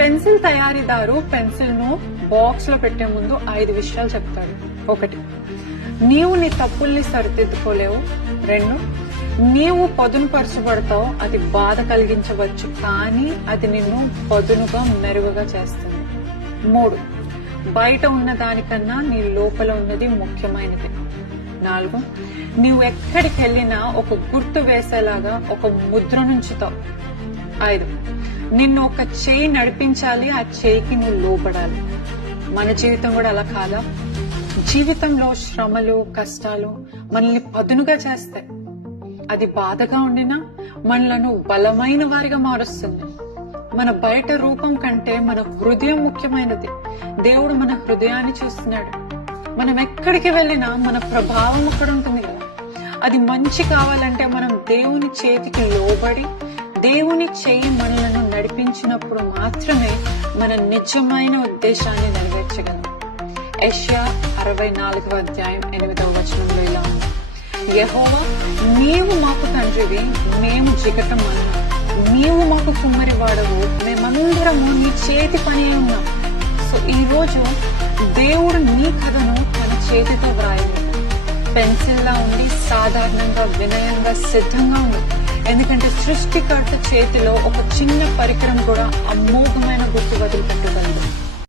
Pencil తయారీదారు pencil ను box లో పెట్టే ముందు 5 విషయాలు చెప్తాడు. 1, నీవు నీ తప్పుల్ని సరిదిద్దుకోలేవు. 2, నీవు పదునుపరచబడతావు, అది బాధ కలిగించవచ్చు కానీ అది నిన్ను పదునుగా మెరుగుగా చేస్తుంది. 3, బయట ఉన్న దానికన్నా నీ లోపల ఉన్నది ముఖ్యమైనది. 4, నీవు ఎక్కడికి వెళ్ళినా ఒక గుర్తు వేసేలాగా ఒక ముద్ర నుంచుతావు. 5, నిన్ను ఒక చేయి నడిపించాలి, ఆ చేయికి నువ్వు లోపడాలి. మన జీవితం కూడా అలా కాదా? జీవితంలో శ్రమలు, కష్టాలు మనల్ని పదునుగా చేస్తాయి. అది బాధగా ఉండినా మనలను బలమైన వారిగా మారుస్తుంది. మన బయట రూపం కంటే మన హృదయం ముఖ్యమైనది. దేవుడు మన హృదయాన్ని చూస్తున్నాడు. మనం ఎక్కడికి వెళ్ళినా మన ప్రభావం అక్కడ ఉంటుంది కదా. అది మంచి కావాలంటే మనం దేవుని చేతికి లోబడి దేవుని చేయి మనలను నడిపించినప్పుడు మాత్రమే మన నిజమైన ఉద్దేశాన్ని నెరవేర్చగలం. యెషయా 64:8 ఇలా ఉంది, యెహోవా నీవు మాకు తండ్రివి, మేము జిగటం అన్నాం. నీవు మాకు కుమ్మరి వాడవు, మేమందరము నీ చేతి పని అయి ఉన్నాం. సో ఈ రోజు దేవుడు నీ కథను తన చేతితో వ్రాయాలి. పెన్సిల్లా ఉండి సాధారణంగా, వినయంగా, సిద్ధంగా ఉంది. ఎందుకంటే సృష్టికర్త చేతిలో ఒక చిన్న పరికరం కూడా అమోఘమైన గుర్తు వదిలిపెట్టగలదు.